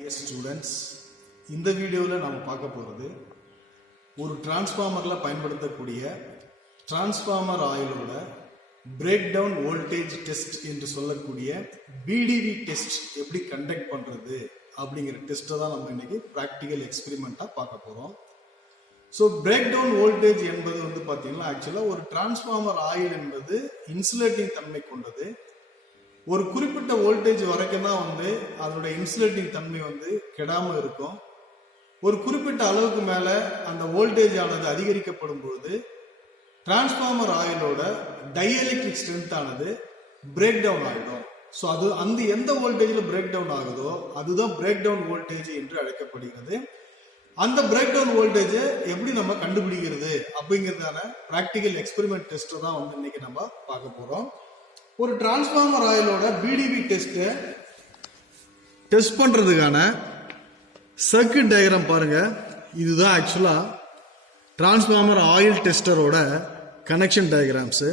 Dear students, இந்த வீடியோவில் நாம் பார்க்க போகிறது ஒரு டிரான்ஸ்ஃபார்மரில் பயன்படுத்தக்கூடிய டிரான்ஸ்ஃபார்மர் ஆயிலோட பிரேக் டவுன் வோல்டேஜ் டெஸ்ட் என்று சொல்லக்கூடிய பிடிவி டெஸ்ட் எப்படி கண்டக்ட் பண்ணுறது அப்படிங்கிற டெஸ்ட்டை தான் நம்ம இன்னைக்கு ப்ராக்டிக்கல் எக்ஸ்பெரிமெண்ட்டாக பார்க்க போகிறோம். ஸோ பிரேக் டவுன் வோல்டேஜ் என்பது பார்த்தீங்கன்னா ஆக்சுவலாக ஒரு டிரான்ஸ்ஃபார்மர் ஆயில் என்பது இன்சுலேட்டிங் தன்மை கொண்டது. ஒரு குறிப்பிட்ட வோல்டேஜ் வரைக்கும் தான் அதோட இன்சுலேட்டிங் தன்மை கெடாம இருக்கும். ஒரு குறிப்பிட்ட அளவுக்கு மேல அந்த வோல்டேஜ் ஆனது அதிகரிக்கப்படும் பொழுது டிரான்ஸ்ஃபார்மர் ஆயிலோட டைஎலக்ட்ரிக் ஸ்ட்ரென்த் ஆனது பிரேக் டவுன் ஆகிடும். ஸோ அது எந்த வோல்டேஜ்ல பிரேக் டவுன் ஆகுதோ அதுதான் பிரேக் டவுன் வோல்டேஜ் என்று அழைக்கப்படுகிறது. அந்த பிரேக் டவுன் வோல்டேஜை எப்படி நம்ம கண்டுபிடிக்கிறது அப்படிங்கிறதான ப்ராக்டிக்கல் எக்ஸ்பெரிமெண்ட் டெஸ்ட்டை தான் இன்னைக்கு நம்ம பார்க்க போறோம். ஒரு டிரான்ஸ்ஃபார்மர் ஆயிலோட பிடிவி டெஸ்ட் பண்றதுக்கான சர்க்யூட் டயக்ராம் பாருங்க. இதுதான் ஆக்சுவலா டிரான்ஸ்ஃபார்மர் ஆயில் டெஸ்டரோட கனெக்ஷன் டயக்ராம்ஸ்.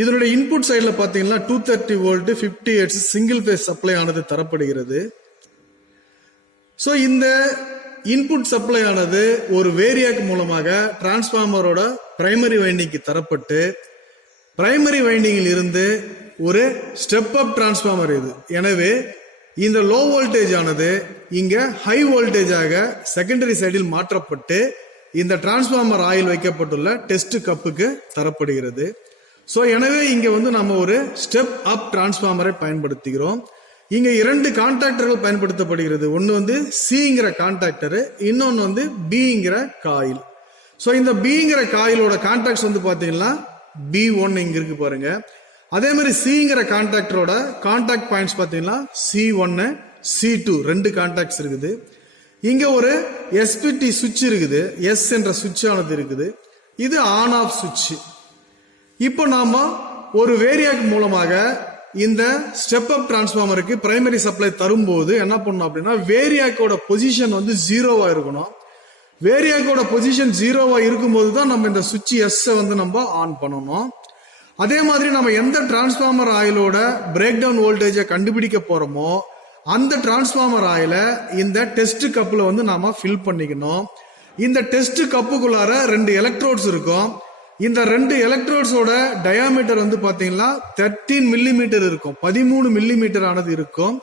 இதனுடைய இன்புட் சைடில் பார்த்தீங்கன்னா 230 volt 50 hertz single phase supply ஆனது தரப்படுகிறது. ஸோ இந்த இன்புட் சப்ளை ஆனது ஒரு வேரியாக் மூலமாக டிரான்ஸ்ஃபார்மரோட பிரைமரி வைண்டிங்க்கு தரப்பட்டு பிரைமரி வைண்டிங்கில் இருந்து ஒரு ஸ்டெப் அப் டிரான்ஸ்ஃபார்மர் இது. எனவே இந்த லோ வோல்டேஜ் ஆனது இங்க ஹை வோல்டேஜாக செகண்டரி சைடில் மாற்றப்பட்டு இந்த டிரான்ஸ்ஃபார்மர் ஆயில் வைக்கப்பட்டுள்ள டெஸ்ட் கப்புக்கு தரப்படுகிறது. ஸோ எனவே இங்க நம்ம ஒரு ஸ்டெப் அப் டிரான்ஸ்ஃபார்மரை பயன்படுத்துகிறோம். இங்க 2 கான்டாக்டர்கள் பயன்படுத்தப்படுகிறது. ஒன்னு சிங்கிற கான்டாக்டர், இன்னொன்னு பிங்கிற காயில். ஸோ இந்த பிங்கிற காயிலோட கான்டாக்ட்ஸ் பாத்தீங்கன்னா B1 இங்க இருக்கு பாருங்க. அதே மாதிரி சிங்கிற கான்டாக்டரோட கான்டாக்ட் பாயிண்ட்ஸ் பாத்தீங்கன்னா C1 C2 2 கான்டாக்ட்ஸ் இருக்குது. இங்க ஒரு SPT சுவிட்ச் இருக்குது, எஸ் என்ற சுவிட்ச் ஆனது இருக்குது. இது ஆன் ஆஃப் சுவிட்ச். இப்போ நாம ஒரு வேரியாக் மூலமாக இந்த ஸ்டெப் அப் டிரான்ஸ்ஃபார்மருக்கு பிரைமரி சப்ளை தரும்போது என்ன பண்ணணும் அப்படின்னா வேரியாக்கோட பொசிஷன் 0வா இருக்கணும். வேரியாக்கோட பொசிஷன் 0வா இருக்கும்போது தான் நம்ம இந்த சுவிட்ச் எஸ் நம்ம ஆன் பண்ணணும். அதே மாதிரி நம்ம எந்த டிரான்ஸ்ஃபார்மர் ஆயிலோட பிரேக் டவுன் வோல்டேஜை கண்டுபிடிக்க போறோமோ அந்த டிரான்ஸ்ஃபார்மர் ஆயில இந்த டெஸ்ட் கப்ல நாம ஃபில் பண்ணிக்கணும். இந்த டெஸ்ட் கப்புக்குள்ளார 2 எலக்ட்ரோட்ஸ் இருக்கும். இந்த 2 எலக்ட்ரோட்ஸோட டயாமீட்டர் பாத்தீங்கன்னா 13 மில்லிமீட்டர் இருக்கும், 13 மில்லிமீட்டர் ஆனது இருக்கும்.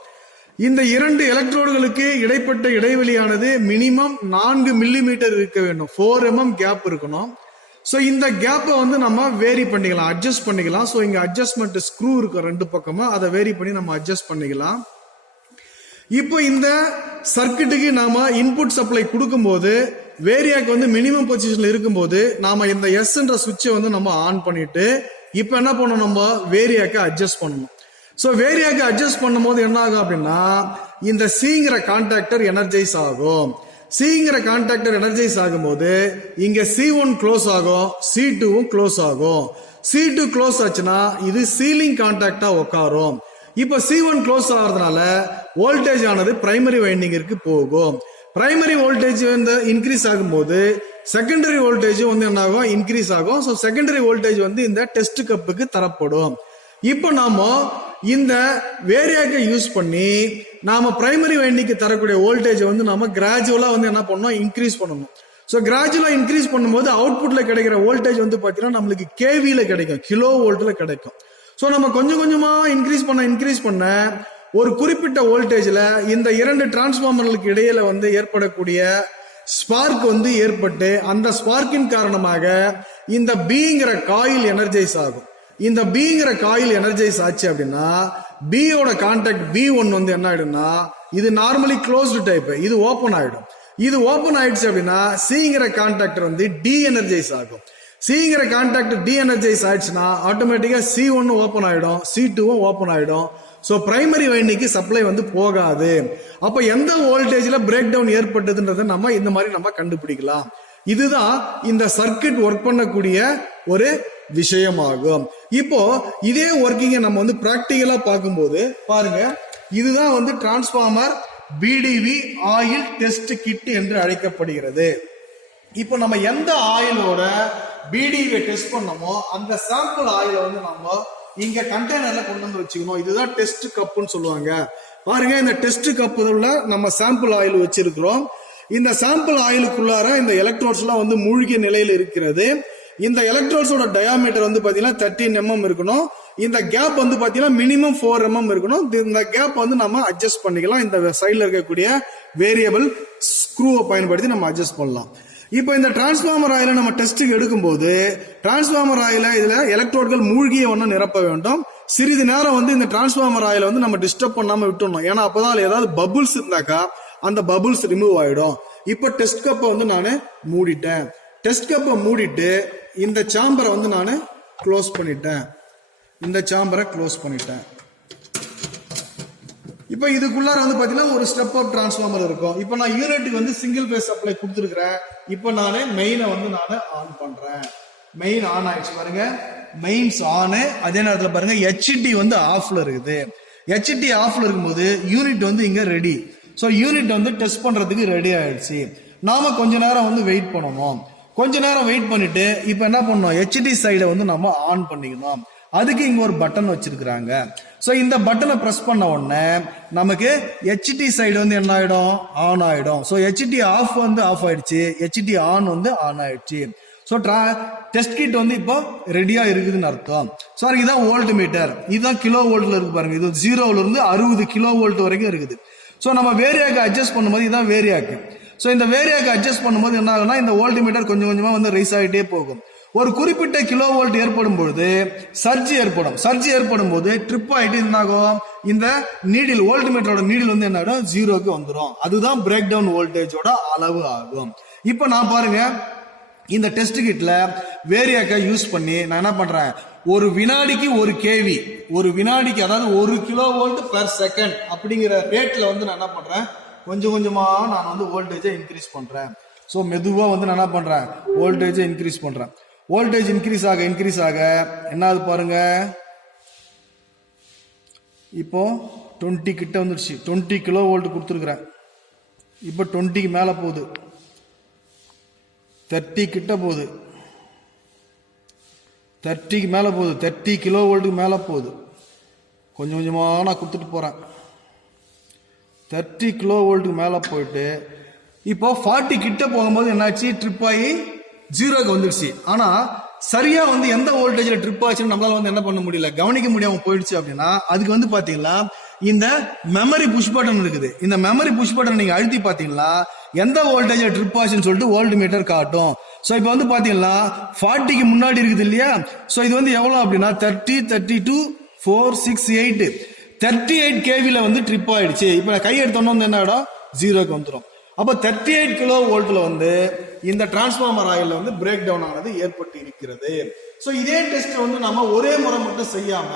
இந்த 2 எலக்ட்ரோடுகளுக்கு இடைப்பட்ட இடைவெளியானது மினிமம் 4 மில்லிமீட்டர் இருக்க வேண்டும், 4 mm கேப் இருக்கணும். ஸோ இந்த கேப்பை நம்ம வேரி பண்ணிக்கலாம், அட்ஜஸ்ட் பண்ணிக்கலாம். ஸோ இங்க அட்ஜஸ்ட்மெண்ட் ஸ்க்ரூ இருக்கும் 2 பக்கமா, அதை வேரி பண்ணி நம்ம அட்ஜஸ்ட் பண்ணிக்கலாம். இப்போ இந்த சர்க்கிட்டுக்கு நாம இன்புட் சப்ளை கொடுக்கும் போது வேரியாக்கு மினிமம் பொசிஷன்ல இருக்கும்போது நாம இந்த எஸ்ன்ற சுவிட்சை நம்ம ஆன் பண்ணிட்டு இப்போ என்ன பண்ணணும், நம்ம வேரியாக்கு அட்ஜஸ்ட் பண்ணணும். ஸோ வேரியாக்கு அட்ஜஸ்ட் பண்ணும் போது என்ன ஆகும் அப்படின்னா இந்த சிங்கிற கான்டாக்டர் எனர்ஜைஸ் ஆகும். சிங்கிற கான்டாக்டர் எனர்ஜைஸ் ஆகும்போது இங்க C1 க்ளோஸ் ஆகும், C2 க்ளோஸ் ஆகும். C2 க்ளோஸ் ஆச்சுன்னா இது சீலிங் கான்டாக்டா உட்காரும். இப்ப C1 க்ளோஸ் ஆகிறதுனால வோல்டேஜ் ஆனது பிரைமரி வைண்டிங்கிற்கு போகும். பிரைமரி வோல்டேஜ் இன்க்ரீஸ் ஆகும்போது செகண்டரி வோல்டேஜ் என்ன ஆகும், இன்க்ரீஸ் ஆகும். ஸோ செகண்டரி வோல்டேஜ் இந்த டெஸ்ட் கப்புக்கு தரப்படும். இப்போ நாம இந்த வேரியாக்கை யூஸ் பண்ணி நாம பிரைமரி வைண்டிங்க்கு தரக்கூடிய வோல்டேஜ் நாம கிராஜுவலா என்ன பண்ணணும், இன்க்ரீஸ் பண்ணணும். ஸோ கிராஜுவலா இன்க்ரீஸ் பண்ணும்போது அவுட்புட்ல கிடைக்கிற வோல்டேஜ் பாத்தீங்கன்னா நம்மளுக்கு கேவில கிடைக்கும், கிலோ வோல்ட்ல கிடைக்கும். ஸோ நம்ம கொஞ்சம் கொஞ்சமா இன்க்ரீஸ் பண்ண ஒரு குறிப்பிட்ட வோல்டேஜ்ல இந்த 2 டிரான்ஸ்ஃபார்மர்களுக்கு இடையில ஏற்படக்கூடிய ஸ்பார்க் ஏற்பட்டு அந்த ஸ்பார்க்கின் காரணமாக இந்த பிங்கிற காயில் எனர்ஜைஸ் ஆகும். இந்த பிங்கிற காயில் எனர்ஜைஸ் ஆச்சு அப்படின்னா பியோட கான்டாக்ட் B1 என்ன ஆயிடும்னா இது நார்மலி க்ளோஸ்டு டைப், இது ஓபன் ஆயிடும். இது ஓபன் ஆயிடுச்சு அப்படின்னா சிங்கிற கான்டாக்டர் டி எனர்ஜைஸ் ஆகும். சிங்கிற கான்டாக்ட் டி எனர்ஜைஸ் ஆயிடுச்சுன்னா ஆட்டோமேட்டிக்கா C1 ஓபன் ஆயிடும், C2 ஓபன் ஆயிடும். ஸோ பிரைமரி வைண்டிங்க்கு சப்ளை போகாது. அப்ப எந்த வோல்டேஜ்ல பிரேக் டவுன் ஏற்பட்டதுன்றதை நம்ம இந்த மாதிரி நம்ம கண்டுபிடிக்கலாம். இதுதான் இந்த சர்க்கியூட் ஒர்க் பண்ணக்கூடிய ஒரு விஷயமாகும். இப்போ இதே ஒர்க்கிங்க நம்ம பிராக்டிகலா பார்க்கும்போது பாருங்க, இதுதான் transformer BDV oil test kit என்று அழைக்கப்படுகிறது. இப்போ நம்ம எந்த ஆயிலோட பிடிவி டெஸ்ட் பண்ணோமோ அந்த சாம்பிள் ஆயில நம்ம இங்க கண்டெய்னர்ல கொண்டு வந்து வச்சுக்கணும். இதுதான் டெஸ்ட் கப்புன்னு சொல்லுவாங்க. பாருங்க, இந்த டெஸ்ட் கப் உள்ள நம்ம சாம்பிள் ஆயில் வச்சிருக்கிறோம். இந்த சாம்பிள் ஆயிலுக்குள்ளார இந்த எலக்ட்ரோட்ஸ் எல்லாம் வந்து மூழ்கிய நிலையில் இருக்கிறது. இந்த எலக்ட்ரோட்ஸோட டயாமீட்டர் வந்து பாத்தீங்கன்னா 13 mm இருக்கணும். இந்த கேப் வந்து பாத்தீங்கன்னா மினிமம் 4 mm இருக்கணும். இந்த கேப் வந்து நம்ம அட்ஜஸ்ட் பண்ணிக்கலாம். இந்த சைட்ல இருக்கக்கூடிய வேரியபிள் ஸ்க்ரூவை பயன்படுத்தி நம்ம அட்ஜஸ்ட் பண்ணலாம். இப்போ இந்த டிரான்ஸ்ஃபார்மர் ஆயில நம்ம டெஸ்ட்டுக்கு எடுக்கும்போது டிரான்ஸ்ஃபார்மர் ஆயில இதுல எலக்ட்ரோட்கள் மூழ்கிய ஒன்று நிரப்ப வேண்டும். சிறிது நேரம் வந்து இந்த டிரான்ஸ்ஃபார்மர் ஆயில வந்து நம்ம டிஸ்டர்ப் பண்ணாம விட்டுடணும். ஏன்னா அப்பதான் ஏதாவது பபுள்ஸ் இருந்தாக்கா அந்த பபுள்ஸ் ரிமூவ் ஆயிடும். இப்போ டெஸ்ட் கப்பை வந்து நான் மூடிட்டேன். டெஸ்ட் கப்பை மூடிட்டு இந்த சாம்பரை வந்து நான் க்ளோஸ் பண்ணிட்டேன். இந்த சாம்பரை க்ளோஸ் பண்ணிட்டேன். இப்போ இதுக்குள்ளார வந்து பாத்தீங்கன்னா ஒரு ஸ்டெப் அப் டிரான்ஸ்ஃபார்மர் இருக்கும். இப்போ நான் யூனிட்டுக்கு வந்து சிங்கிள் பேஸ் சப்ளை கொடுத்துருக்கிறேன். இப்போ நான் மெயினை வந்து நான் ஆன் பண்றேன். மெயின் ஆன் ஆயிடுச்சு பாருங்க. மெயின்ஸ் ஆனு. அதே நேரத்தில் பாருங்க ஹெச்டி வந்து ஆஃப்ல இருக்குது. ஹெச்டி ஆஃப்ல இருக்கும்போது யூனிட் வந்து இங்க ரெடி. ஸோ யூனிட் வந்து டெஸ்ட் பண்றதுக்கு ரெடி ஆயிடுச்சு. நாம கொஞ்ச நேரம் வந்து வெயிட் பண்ணணும். கொஞ்ச நேரம் வெயிட் பண்ணிட்டு இப்போ என்ன பண்ணணும், ஹெச்டி சைடை வந்து நம்ம ஆன் பண்ணிக்கணும். அதுக்கு இங்க ஒரு பட்டன் வச்சிருக்கிறாங்க. ஸோ இந்த பட்டனை பிரஸ் பண்ண உடனே நமக்கு ஹெச்டி சைடு வந்து என்ன ஆயிடும், ஆன் ஆயிடும். ஸோ ஹெச்டி ஆஃப் வந்து ஆஃப் ஆயிடுச்சு, ஹெச்டி ஆன் வந்து ஆன் ஆயிடுச்சு. ஸோ டெஸ்ட் கிட் வந்து இப்போ ரெடியா இருக்குதுன்னு அர்த்தம். ஸோ இதுதான் வோல்ட் மீட்டர். இதுதான் கிலோ வோல்ட்ல இருக்கு பாருங்க. இது 0ல இருந்து 60 கிலோ வோல்ட் வரைக்கும் இருக்குது. ஸோ நம்ம வேரியாக்கு அட்ஜஸ்ட் பண்ணும்போது இதுதான் வேரியாக்கு. ஸோ இந்த வேரியாக்கு அட்ஜஸ்ட் பண்ணும்போது என்ன ஆகும்னா இந்த வோல்ட் மீட்டர் கொஞ்சம் கொஞ்சமா வந்து ரைஸ் ஆகிட்டே போகும். ஒரு குறிப்பிட்ட கிலோ வோல்ட் ஏற்படும் பொழுது சர்ஜ் ஏற்படும். சர்ஜ் ஏற்படும் போது ட்ரிப் ஆயிட்டு என்ன ஆகும், இந்த நீடில் வோல்ட் மீட்டரோட நீடில் வந்து என்ன ஆகும், 0க்கு வந்துடும். அதுதான் பிரேக் டவுன் வோல்டேஜோட அளவு ஆகும். இப்போ நான் பாருங்க இந்த டெஸ்ட் கிட்ல வேரியாக்கை யூஸ் பண்ணி நான் என்ன பண்றேன், ஒரு வினாடிக்கு 1 kV, ஒரு வினாடிக்கு அதாவது 1 கிலோ வோல்ட் பெர் செகண்ட் அப்படிங்கிற ரேட்ல வந்து நான் என்ன பண்றேன், கொஞ்சம் கொஞ்சமா நான் வந்து வோல்டேஜை இன்க்ரீஸ் பண்றேன். ஸோ மெதுவா வந்து நான் என்ன பண்றேன், வோல்டேஜை இன்க்ரீஸ் பண்றேன். வோல்டேஜ் இன்க்ரீஸ் ஆக என்னது பாருங்க, இப்போ 20 கிட்ட வந்துடுச்சு. 20 கிலோ வோல்ட் கொடுத்துருக்குறேன். இப்போ 20க்கு மேல போகுது, 30 கிட்ட போகுது, 30க்கு மேல போகுது, 30 கிலோ வோல்ட்டுக்கு மேல போகுது. கொஞ்சம் கொஞ்சமா நான் கொடுத்துட்டு போறேன். 30 கிலோ வோல்ட்டுக்கு மேல போயிட்டு இப்போ 40 கிட்ட போகும்போது என்னாச்சு, ட்ரிப் ஆகி 0க்கு வந்துடுச்சு. ஆனா சரியா வந்து எந்த வோல்டேஜ்ல ட்ரிப் ஆச்சுன்னு நம்மளால வந்து என்ன பண்ண முடியல, கவனிக்க முடியாம போயிடுச்சு. அப்படின்னா அதுக்கு வந்து பாத்தீங்கன்னா இந்த மெமரி புஷ் பட்டன் இருக்குது. இந்த மெமரி புஷ் பட்டன் நீங்க அழுத்தி பாத்தீங்கன்னா எந்த வோல்டேஜ்ல ட்ரிப் ஆச்சுன்னு சொல்லிட்டு வோல்ட் மீட்டர் காட்டும். சோ இப்போ வந்து பாத்தீங்கன்னா 40க்கு முன்னாடி இருக்குது இல்லையா. சோ இது வந்து எவ்வளவு அப்படின்னா 30, 32, 4, 6, 8, 38 kVல வந்து ட்ரிப் ஆயிடுச்சு. இப்ப நான் கை எடுத்தோன்னு வந்து என்ன ஆயிடும், 0க்கு வந்துடும். அப்ப 38 கிலோ வோல்ட்ல வந்து இந்த டிரான்ஸ்ஃபார்மர் ஆயில்ல வந்து பிரேக் டவுன் ஆனது ஏற்பட்டு இருக்கிறது. சோ இதே டெஸ்ட் வந்து நம்ம ஒரே முறை மட்டும் செய்யாம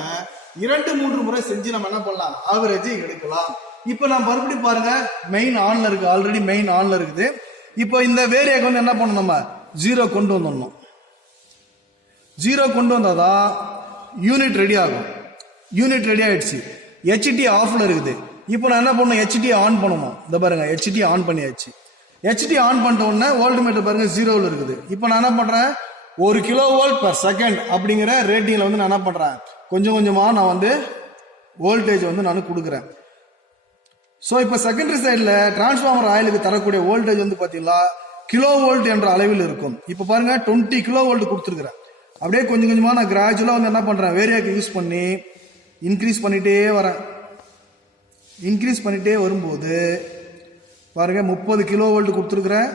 2-3 முறை செஞ்சு நம்ம என்ன பண்ணலாம், ஆவரேஜ் எடுக்கலாம். இப்ப நான் மறுபடியும் பாருங்க, மெயின் ஆன்ல இருக்கு, ஆல்ரெடி மெயின் ஆன்ல இருக்குது. இப்போ இந்த வேரியாக்கு வந்து என்ன பண்ணணும், நம்ம 0 கொண்டு வந்துடணும். 0 கொண்டு வந்தாதான் யூனிட் ரெடி ஆகும். யூனிட் ரெடி ஆயிடுச்சு. ஹெச்டி ஆஃப்ல இருக்குது. இப்போ நான் என்ன பண்ணணும், ஹெச்டி ஆன் பண்ணணும். இந்த பாருங்க ஹெச்டி ஆன் பண்ணியாச்சு. ஹெச்டி ஆன் பண்ணிட்ட உடனே வோல்ட் மீட்டர் பாருங்க 0ல இருக்குது. இப்போ நான் என்ன பண்றேன், 1 கிலோ வோல்ட் பெர் செகண்ட் அப்படிங்கிற ரேட்டிங்ல வந்து நான் என்ன பண்றேன், கொஞ்சம் கொஞ்சமா நான் வந்து வோல்டேஜ் வந்து நான் கொடுக்குறேன். ஸோ இப்போ செகண்டரி சைடில் டிரான்ஸ்ஃபார்மர் ஆயிலுக்கு தரக்கூடிய வோல்டேஜ் வந்து பார்த்தீங்கன்னா கிலோ வோல்ட் என்ற அளவில் இருக்கும். இப்போ பாருங்க 20 கிலோ வோல்ட் கொடுத்துருக்குறேன். அப்படியே கொஞ்சம் கொஞ்சமாக நான் கிராஜுவலாக வந்து என்ன பண்ணுறேன், வேரியாக்கு யூஸ் பண்ணி இன்க்ரீஸ் பண்ணிட்டே வரேன். இன்க்ரீஸ் பண்ணிட்டே வரும்போது பாருங்க 30 கிலோ வோல்ட் கொடுத்துருக்குறேன்.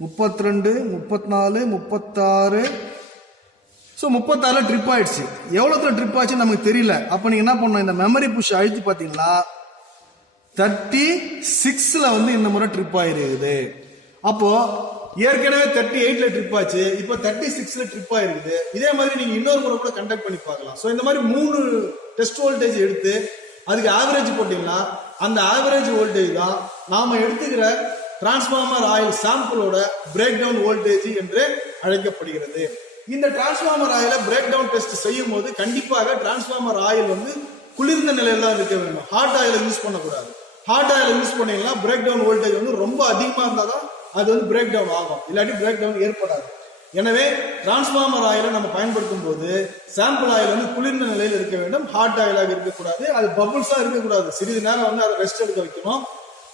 32, 34, 36. ஸோ 36ல ட்ரிப் ஆயிடுச்சு. எவ்வளோத்துல ட்ரிப் ஆச்சுன்னு நமக்கு தெரியல. அப்போ நீங்க என்ன பண்ணணும், இந்த மெமரி புஷ் அழுத்தி பார்த்தீங்கன்னா 36ல வந்து இந்த முறை ட்ரிப் ஆயிருக்குது. அப்போ ஏற்கனவே 38ல ட்ரிப் ஆச்சு, இப்போ 36ல ட்ரிப் ஆயிருக்குது. இதே மாதிரி நீங்க இன்னொரு முறை கூட கண்டக்ட் பண்ணி பார்க்கலாம். ஸோ இந்த மாதிரி 3 டெஸ்ட் வோல்டேஜ் எடுத்து அதுக்கு ஆவரேஜ் போட்டீங்கன்னா அந்த ஆவரேஜ் வோல்டேஜ் தான் நாம எடுத்துக்கிற டிரான்ஸ்ஃபார்மர் ஆயில் சாம்பிளோட பிரேக் டவுன் வோல்டேஜ் என்று அழைக்கப்படுகிறது. இந்த டிரான்ஸ்ஃபார்மர் ஆயில பிரேக் டவுன் டெஸ்ட் செய்யும் போது கண்டிப்பாக டிரான்ஸ்ஃபார்மர் ஆயில் வந்து குளிர்ந்த நிலையில இருக்க வேண்டும். ஹாட் ஆயில யூஸ் பண்ணக்கூடாது. ஹாட் ஆயில யூஸ் பண்ணீங்கன்னா பிரேக் டவுன் வோல்டேஜ் வந்து ரொம்ப அதிகமா இருந்தாதான் அது வந்து பிரேக் டவுன் ஆகும், இல்லாட்டி பிரேக் டவுன் ஏற்படாது. எனவே டிரான்ஸ்ஃபார்மர் ஆயிலை நம்ம பயன்படுத்தும் போது சாம்பிள் ஆயில் வந்து குளிர்ந்த நிலையில் இருக்க வேண்டும், ஹாட் ஆயிலாக இருக்கக்கூடாது, அது பபுள்ஸா இருக்கக்கூடாது, சிறிது நேரம் வந்து அதை ரெஸ்ட் எடுக்க வைக்கணும்.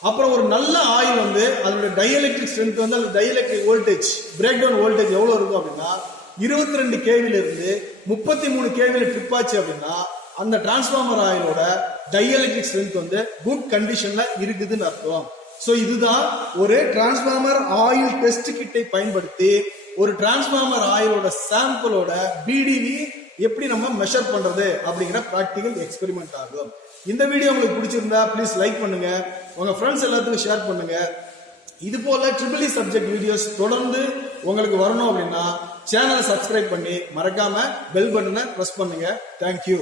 அப்புறம் ஒரு நல்ல ஆயில் வந்து அதோட டைஎலக்ட்ரிக் ஸ்ட்ரென்த் வந்து அது dielectric voltage break down voltage எவ்வளவு இருக்கும் அப்படின்னா 22 கேவில இருந்து 33 கேவில ட்ரிப் ஆச்சு அப்படின்னா அந்த டிரான்ஸ்ஃபார்மர் ஆயிலோட டைஎலக்ட்ரிக் ஸ்ட்ரென்த் வந்து குட் கண்டிஷன்ல இருக்குதுன்னு அர்த்தம். சோ இதுதான் ஒரு டிரான்ஸ்ஃபார்மர் ஆயில் டெஸ்ட் கிட்டை பயன்படுத்தி ஒரு டிரான்ஸ்ஃபார்மர் ஆயிலோட சாம்பிளோட பிடிவி எப்படி நம்ம மெஷர் பண்றது அப்படிங்கிற பிராக்டிகல் எக்ஸ்பெரிமெண்ட் ஆகும். இந்த வீடியோ உங்களுக்கு பிடிச்சிருந்தா ப்ளீஸ் லைக் பண்ணுங்க, உங்க ஃப்ரெண்ட்ஸ் எல்லாத்துக்கும் ஷேர் பண்ணுங்க. இது போல ட்ரிபிள் இ சப்ஜெக்ட் வீடியோஸ் தொடர்ந்து உங்களுக்கு வரணும் அப்படின்னா சேனலை சப்ஸ்கிரைப் பண்ணி மறக்காம பெல் பட்டனை பிரஸ் பண்ணுங்க. தேங்க்யூ.